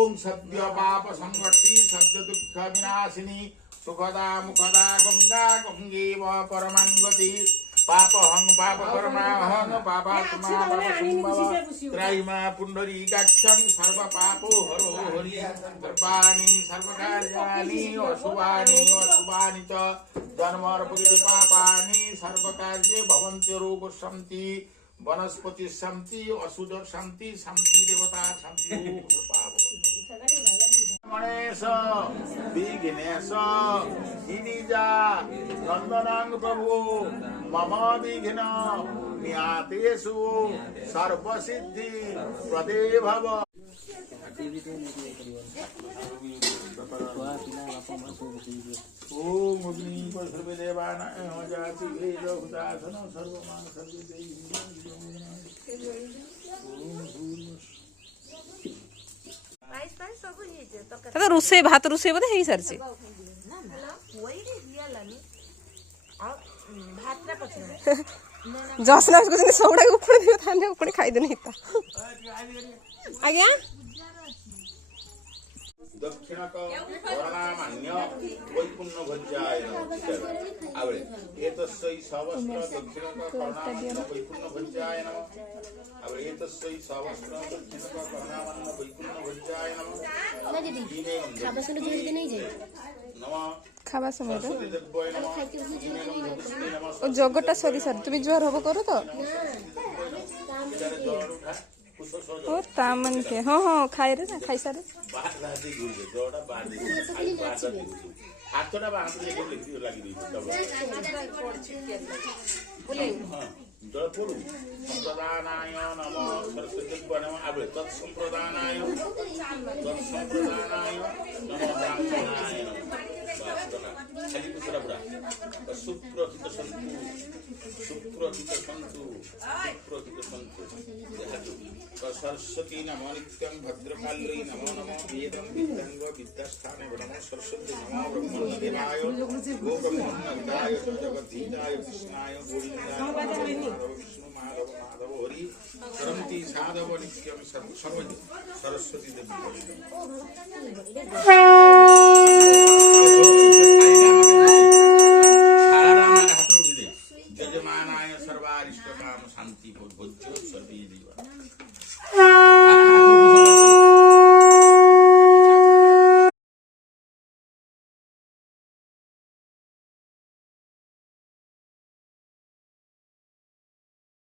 ओम सद्य पाप संवर्ती सद्य दुख विनाशिनी सुखदा मुखदा गंगा गंगेव परमांगति पाप हंग पाप कर्मा हंग पापात्मा पापसंभव त्रैमा पुंडरीकाक्षं सर्व पापो हरो हरि सर्वाणि सर्वकार्याणि अशुभानि अशुभानि च जन्मर्पयति पापानि सर्वकार्ये भवन्ति रोग शान्ति वनस्पति शान्ति असुर शान्ति शान्ति देवता शान्ति गणेश विघ्नेश गिरिजा नंदनांग प्रभु मम विघ्न नियातेषु सर्वसिद्धि प्रदे भव। ओम अग्नि सर्वदेवानां जाति वेद हुतासन सर्वमान सर्वदेवी तो रोसे भात रोसे बोधे हेई सारछि जसना उसको सबड़ा ऊपर दियो थाने ऊपर खाई देने हिता आज्ञा दक्षिणक वर्णामान्य वैकुण्ठ भज्याय नमः आवळे एतस्यै सवस्त्र दक्षिणक वर्णामान्य वैकुण्ठ भज्याय नमः आवळे एतस्यै सवस्त्र दक्षिणक वर्णामान्य वैकुण्ठ भज्याय नमः ना दीदी खाबा सुन धीरे नहीं जाए नमः खावा समय नमः ओ जगटा सरी सर तुम जोर हबो करो तो ओ तामन के हां हां खाइ रे ना खाइ सारे बाहर राती गुजे जोड़ा बाहर खाली बाहर हाथटा बाहर से लेके लगी दी बोले हां जल पुरु संप्रदानाय नमो सरस्वती नमः आबे तत्संप्रदानाय नमो ब्राह्मणाय खाली कुसरा बुरा सुप्रोहित संतु सरस्वती नमो नित्यं भद्रकाली नमो नमो वेदं विद्यंग विद्यास्थाने नमो सरस्वती नमो ब्रह्मदेवाय गोब्रह्मण्यदाय जगद्धीताय कृष्णाय गोविंदाय विष्णु माधव माधव हरि सरमति साधव नित्यं सर्वज सरस्वती देवी जजमानाय सर्वारिष्ट काम शांति भोज्यो सर्वे देवा